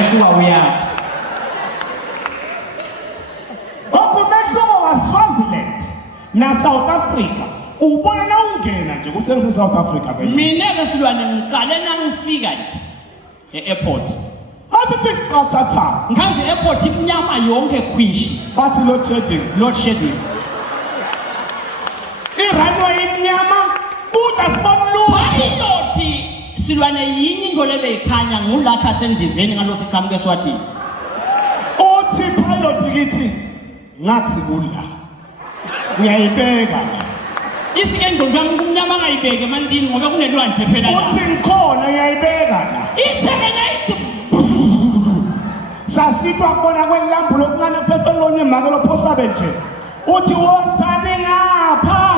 kuyahluka uyathi. Ngokumehluko waSwaziland na South Africa. Ubona na ungena nje ukuthi ngise South Africa baby. Mina ke silwane ngiqale nangifika nje e-airport. Masithi qathatha. Ngikhanze e-airport iminyama yonke khwishi. Bathi load shedding. Runway inyama uda sibona lutho. Pilot silwane yinye into lebeyikhanya ngulathathe endizeni ngalothi qhamuke eSwatini. Uthi pilot kithi ngathi kula. Ngiyayibeka la. Isike ngidonga kumnyama ngayibeke emantini ngoba kunelwandle phela la. Uthi ngikhona ngiyayibeka la. Ithekenya ithi sasitwa kubona kwelambu lokuncane petrol lonye imake lophosabe nje. Uthi wosane ngapha.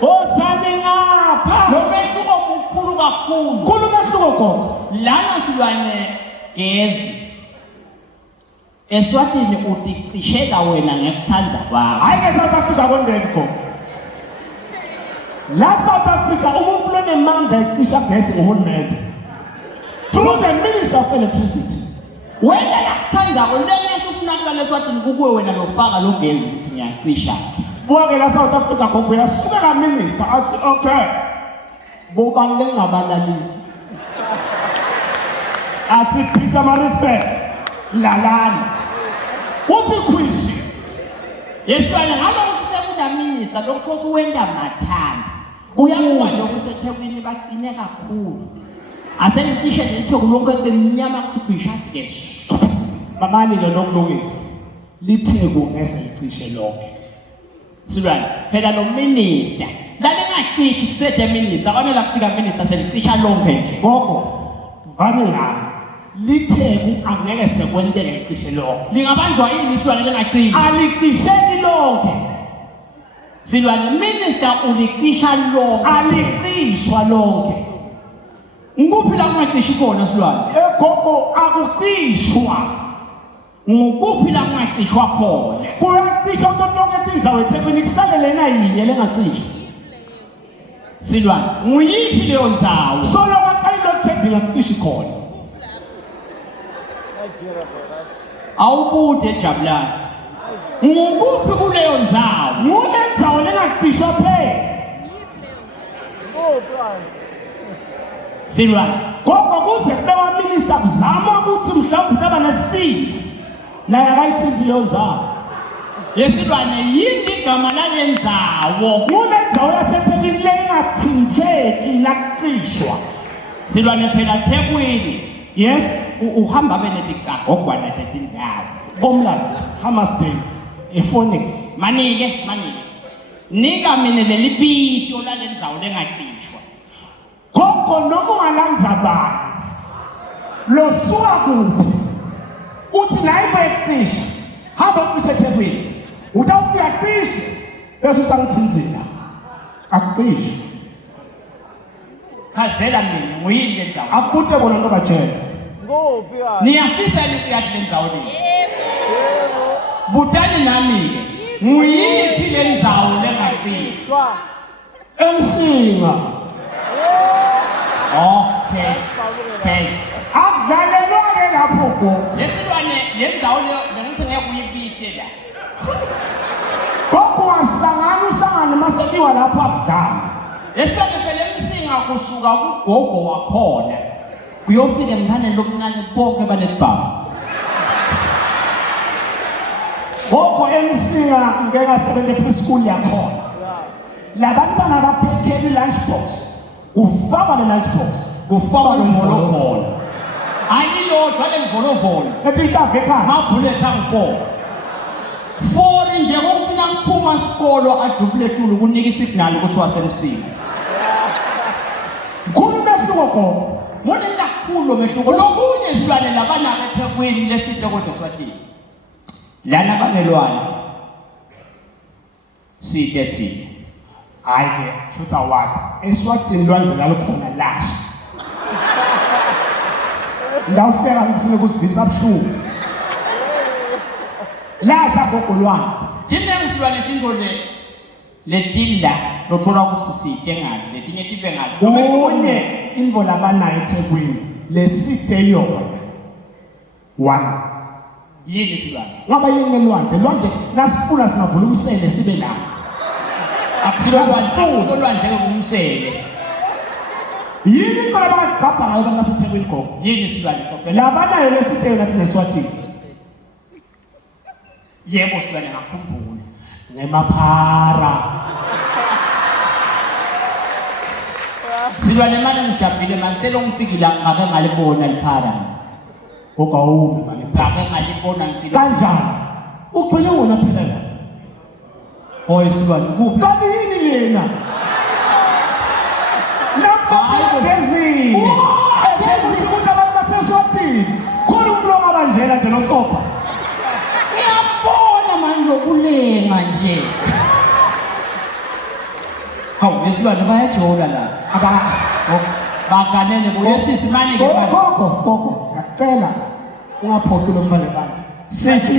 Wosane ngapha. Nomehluko omkhulu kakhulu. Kulo mehluko gogo. Lana silwane gezi. eSwatini uticishela wena ngekuthanda kwakho. Hayi ke South Africa kwendeni gogo. La South Africa umuntu lonemanda ecisha gesi uhulumende. Through the Minister of Electricity. Wena yakuthanda kolena usufuna kulala eSwatini kukuwe wena lofaka lo gezi ukuthi ngiyacisha. Buke la South Africa gogo yasuka ka minister athi okay. Bobani lengabalalisi. Athi Peter Marispe lalani. Uthi khwishi. Yeswana ngalokho sekuna minister lokuthola uwenda mathanda. Uyakuwa nje ukuthi eThekwini bagcine kakhulu. Asengicishe nelithoko lonke bemnyama kuthi khwishathi ke. Babani lo nokulungisa. Litheko ngesicishe lonke. Silwane phela lo minister lale ngacishi kusede minister kwanele kufika minister selicisha lonke nje. Gogo vane ngami Litheko angeke sekwenteke licishe lonke. Lingabanjwa yini isilwane lengacishi? Alicisheni lonke. Silwane minister ulicisha lonke. Alicishwa lonke. Nguphi la kungacishi khona silwane? Gogo akucishwa. Nguphi la kungacishwa khona? Kuyacishwa tonke indzawo eThekwini kusale lena yinye lengacishwa. Silwane nguyiphi leyo ndzawo? Solo wathayilo chedding akucishi khona. Awubude ejabulani. Ngukuphi kuleyo ndzawo? Ngulendzawo lengacishwa phela. Silwane gogo kuze kubewa minister kuzama ukuthi mhlawumbe utaba nespeech naye akayithinti leyo ndzawo. Yesilwane yini igama lalendzawo? Ngulendzawo yaseThekwini lengathinteki lakucishwa. Silwane phela Thekwini. Yes, uhamba beneticako ogwana tetindzawo. Bomlazi, Hammersdale, ePhoenix. Manike. Nika mina lelibito lalendzawo lengacishwa. Gogo noma ungalandza bani. Losuka kuphi. Uthi naye bayicisha. Hamba ucishe eThekwini. Utawufika cishe bese usangithinzela. Akucishe. Chazela mina nguyini lendzawo? Akubute bona ndo batshela. Ngophi ya? Niyafisa ukuthi lendzawo le? Yebo. Butani nami ke. Nguyiphi lendzawo lengacishwa? Emsinga. Okay. Akudlalelwa ke lapho go. Lesilwane lendzawo le ngithi ngeke uyibihle la. Gogo usangana maseliwa lapha akudlala. Lesilwane phela emsinga kusuka kugogo wakhona. Kuyofika emnthaneni lomncane bonke banelibhamu. Gogo emsinga ngeke asebenze preschool yakhona. Labantwana baphethe lunchbox. Ufaka le lunchbox, ufaka ivolovolo. Ayilodwa le ivolovolo. Epitha ekhaya. Mabullet angu 4 nje ukuthi nangiphuma isikolo adubletulu kunika isignal ukuthi wasemsini. Khulu mehluko gogo. Mona kakhulu mehluko. Lokunye isilwane labanaka eThekwini lesito kodwa eSwatini. Lana banelwandle. Sike thina. Hayi ke shutha wathi eSwatini lwandle lalukhona lasha. Ndawuhleka ngifuna ukusivisa abhlungu. Lasha gogo lwandle. Thina ngisilwane thinto letilla lothola ukuthi side ngani letinye tibe ngani. Une imvo labanayo eThekwini leside yona. 1 yini silwane ngaba yini elwandle lwandle nasifuna singavula umsele sibe la akusilwandle ngumsele yini into labangagabha ngayo abantu baseThekwini gogo yini silwane xoxela labanayo lesiteyo nathi neSwatini yebo silwane ngakhumbula ngemaphara silwane manje ngijabulile manje selongifikile ngabe ngalibona liphara gogo awubi mali ngabe ngalibona ngicile kanjani ugcwele wona phela la hoye silwane kuphi kanti yini yena Gezini umuntu abantu baseSwatini khona umuntu ongabanjela nje nosopa ngiyabona manje lokulenga nje hawu lesilwane bayajola la baganene boyesisi manje ke gogo ngiyacela ungaphoqi lo mbane bantu sisi